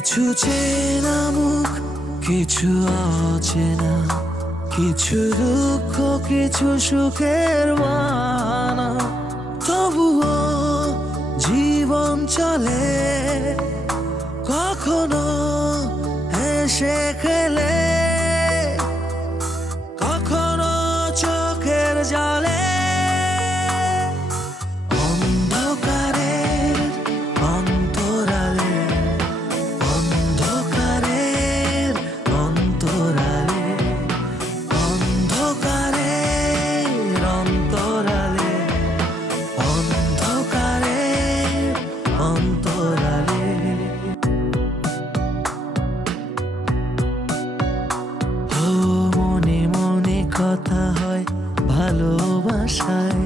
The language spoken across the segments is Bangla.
কিছু চেনা মুখ, কিছু অচেনা, কিছু দুঃখ, কিছু সুখের বানা। তবুও জীবন চলে, কখনো হেসে খেলে, কখনো চোখের জলে। অন্ধকারের অন্তরালে, অন্ধকারের অন্তরালে, অন্ধকারের অন্তরালে, অন্ধকারের অন্তরালে। ও মনে মনে কথা হয় ভালোবাসায়,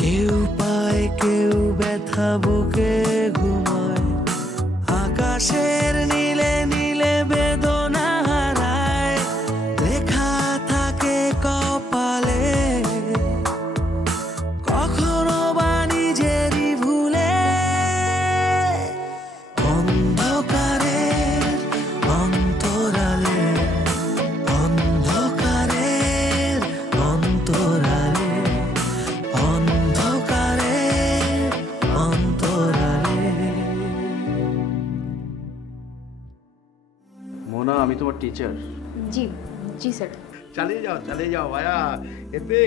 কেউ পায় কেউ ব্যথা বুকে ঘুমায়। আকাশের নীলে নীলে বেদনা হারায়, লেখা থাকে কপালে, কখনো বা নিজেরই ভুলে। অন্ধকারের অন্তরালে, অন্ধকারের অন্তরালে, অন্ধকারের অন্তরালে। মোনা, আমি তোমার টিচার। জি জি স্যার। চালিয়ে যাও ভাইয়া, এতে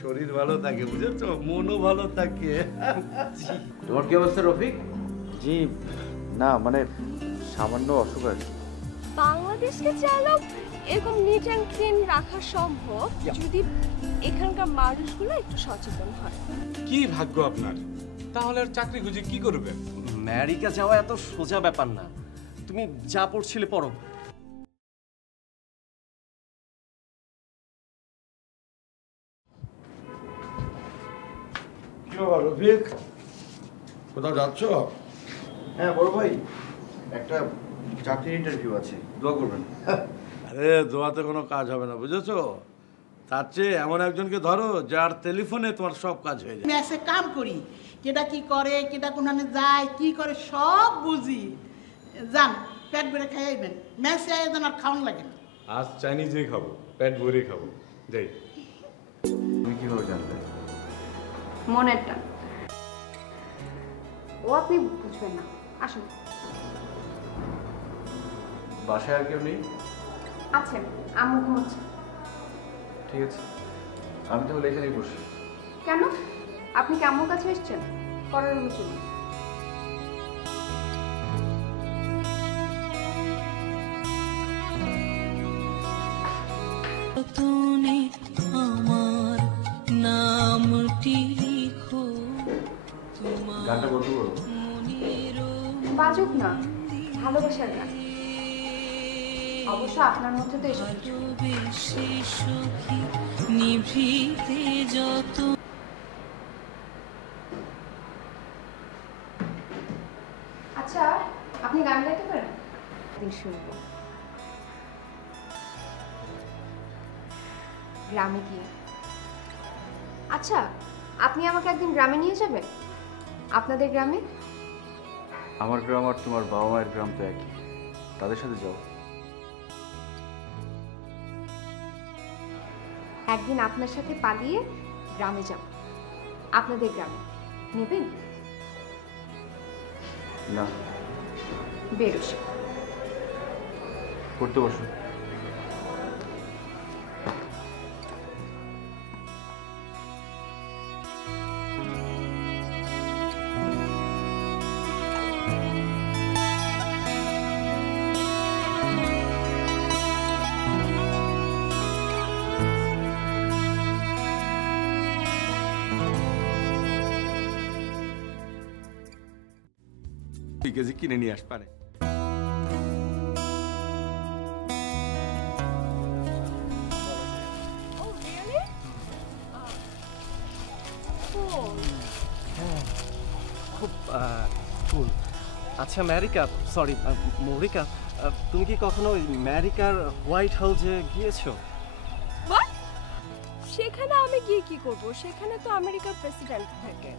শরীর ভালো থাকে, বুঝেছো, মনও ভালো থাকে। তোমার কি অবস্থা রফিক? জি না, মানে সামান্য অসুখ আছে। বাংলাদেশকে চাইলেও এরকম নিট অ্যান্ড ক্লিন রাখা সম্ভব যদি এখানকার মানুষগুলো একটু সচেতন হয়। কি ভাগ্য আপনার, তাহলে আর চাকরি খুঁজে কি করবেন? আমেরিকা যাওয়া এত সোজা ব্যাপার না, তুমি যা পড়ছিলে পড়ো। কি বাবা রফিক, কোথাও যাচ্ছ? হ্যাঁ বড় ভাই, একটা চাকরির ইন্টারভিউ আছে, দোয়া করবেন। আরে দোয়াতে কোনো কাজ হবে না, বুঝেছো। তার চেয়ে এমন একজনকে ধরো যার টেলিফোনে তোমার সব কাজ হয়ে যায়। মেসে কাম করি, কেটা কি করে, কেটা কোনখানে যায়, কি করে সব বুঝি। যান পেট ভরে খাইবেন, মেসে আয়োজন আর খাওয়ান লাগে না। আজ চাইনিজই খাবো, পেট ভরে খাবো। যাই। তুমি কিভাবে জানলে? মনের টান, ও আপনি বুঝবেন না। আসুন। বাসায় আর কেউ নেই? আছে, আম্মু ঘুমোচ্ছে। ঠিক আছে, আমি তাহলে এখানেই বসি। কেন, আপনি কি আম্মুর কাছে এসেছেন? করার চলুন। তুমি আমার নামটি লিখো, গানটা বন্ধ করো। বাজুক না, ভালোবাসার গান। অবশ্য আপনার মধ্যে তো এসব নিভৃতে যত। আচ্ছা, আপনি গান গাইতে পারেন? দিন শুনবো। গ্রামে গিয়ে। আচ্ছা, আপনি আমাকে একদিন গ্রামে নিয়ে যাবেন? আপনাদের গ্রামে? আমার গ্রাম আর তোমার বাবা মায়ের গ্রাম তো একই, তাদের সাথে যাও। একদিন আপনার সাথে পালিয়ে গ্রামে যাব, আপনাদের গ্রামে। নেবেন? না। বেরোস। পড়তে বসো। কেজি কিনে নিয়ে আসপারে। খুব কুল। আচ্ছা ম্যারিকা, সরি মৌরিকা, তুমি কি কখনো আমেরিকার হোয়াইট হাউসে গিয়েছো? সেখানে আমি গিয়ে কি করব? সেখানে তো আমেরিকার প্রেসিডেন্ট থাকে।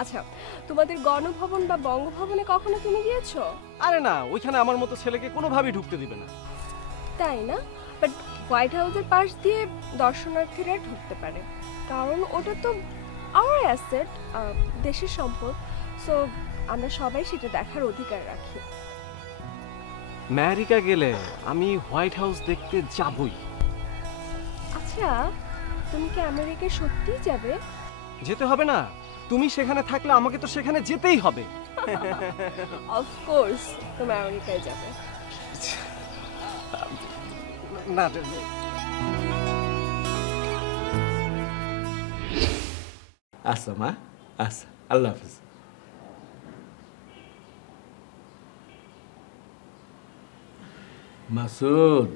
আচ্ছা, তোমাদের গণভবন বা বঙ্গভবনে কখনো তুমি গিয়েছো? আরে না, ওইখানে আমার মতো ছেলেকে কোনোভাবেই ঢুকতে দিবে না। তাই না? বাট হোয়াইট হাউসের পাশ দিয়ে দর্শনার্থীরা ঢুকতে পারে, কারণ ওটা তো আওয়ার অ্যাসেট, দেশের সম্পদ। সো আমরা সবাই সেটা দেখার অধিকার রাখি। আমেরিকা গেলে আমি হোয়াইট হাউস দেখতে যাবই। আচ্ছা, তুমি কি আমেরিকায় সত্যিই যাবে? যেতে হবে না? তুমি সেখানে থাকলে আমাকে তো সেখানে যেতেই হবে। অফকোর্স তুমি আমেরিকায় যাবে। না, আচ্ছা মা, আচ্ছা, আল্লাহ হাফিজ। মাসুদ